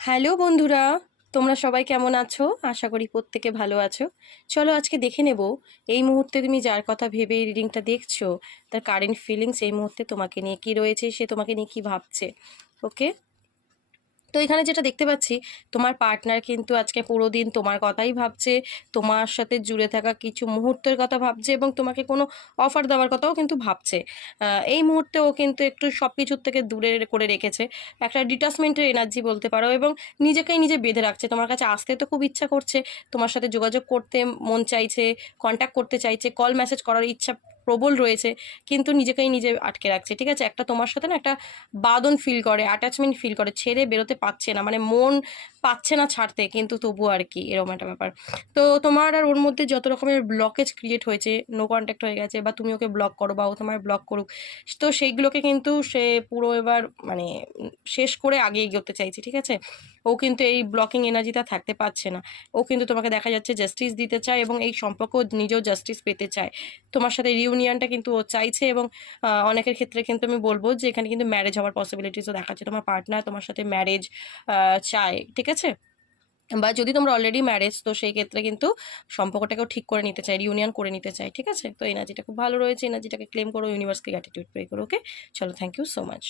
Hello বন্ধুরা, তোমরা সবাই কেমন আছো? আশা করি প্রত্যেকে ভালো আছো। চলো আজকে দেখে নেব এই মুহূর্তে তুমি যার কথা ভেবে এই রিডিংটা দেখছো তার কারেন্ট ফিলিংস এই মুহূর্তে তোমাকে নিয়ে কি রয়েছে, সে তোমাকে নিয়ে কি ভাবছে। ওকে, তো এখানে যেটা দেখতে পাচ্ছি, তোমার পার্টনার কিন্তু আজকে পুরো দিন তোমার কথাই ভাবছে, তোমার সাথে জুড়ে থাকা কিছু মুহূর্তের কথা ভাবছে এবং তোমাকে কোনো অফার দেওয়ার কথাও কিন্তু ভাবছে। এই মুহূর্তে ও কিন্তু একটু সব কিছুর থেকে দূরে করে রেখেছে, একটা ডিটাচমেন্টের এনার্জি বলতে পারো, এবং নিজেকেই নিজে বেঁধে রাখছে। তোমার কাছে আসতে তো খুব ইচ্ছা করছে, তোমার সাথে যোগাযোগ করতে মন চাইছে, কন্ট্যাক্ট করতে চাইছে, কল মেসেজ করার ইচ্ছা প্রবল রয়েছে, কিন্তু নিজেকেই নিজে আটকে রাখছে। ঠিক আছে, একটা তোমার সাথে না একটা বাঁধন ফিল করে, অ্যাটাচমেন্ট ফিল করে, ছেড়ে বেরোতে পারছে না, মানে মন পাচ্ছে না ছাড়তে, কিন্তু তবু আর কি, এরকম একটা ব্যাপার। তো তোমার আর ওর মধ্যে যত রকমের ব্লকেজ ক্রিয়েট হয়েছে, নো কন্ট্যাক্ট হয়ে গেছে, বা তুমি ওকে ব্লক করো বা ও তোমার ব্লক করুক, তো সেইগুলোকে কিন্তু সে পুরো এবার মানে শেষ করে আগে এগোতে চাইছে। ঠিক আছে, ও কিন্তু এই ব্লকিং এনার্জিটা থাকতে পারছে না। ও কিন্তু তোমাকে দেখা যাচ্ছে জাস্টিস দিতে চায় এবং এই সম্পর্ক নিজেও জাস্টিস পেতে চায়। তোমার সাথে রিউনিয়নটা কিন্তু ও চাইছে, এবং অনেকের ক্ষেত্রে কিন্তু আমি বলবো যে এখানে কিন্তু ম্যারেজ হওয়ার পসিবিলিটিসও দেখাচ্ছে। তোমার পার্টনার তোমার সাথে ম্যারেজ চায়। ঠিক আছে, বা যদি তোমরা অলরেডি ম্যারেজ, তো সেই ক্ষেত্রে কিন্তু সম্পর্কটাকেও ঠিক করে নিতে চায়, রিউনিয়ন করে নিতে চায়। ঠিক আছে, তো এনার্জিটা খুব ভালো রয়েছে, এনার্জিটাকে ক্লেম করো, ইউনিভার্সকে গ্র্যাটিটিউড প্রে করো। ওকে, চলো, থ্যাংক ইউ সো মাচ।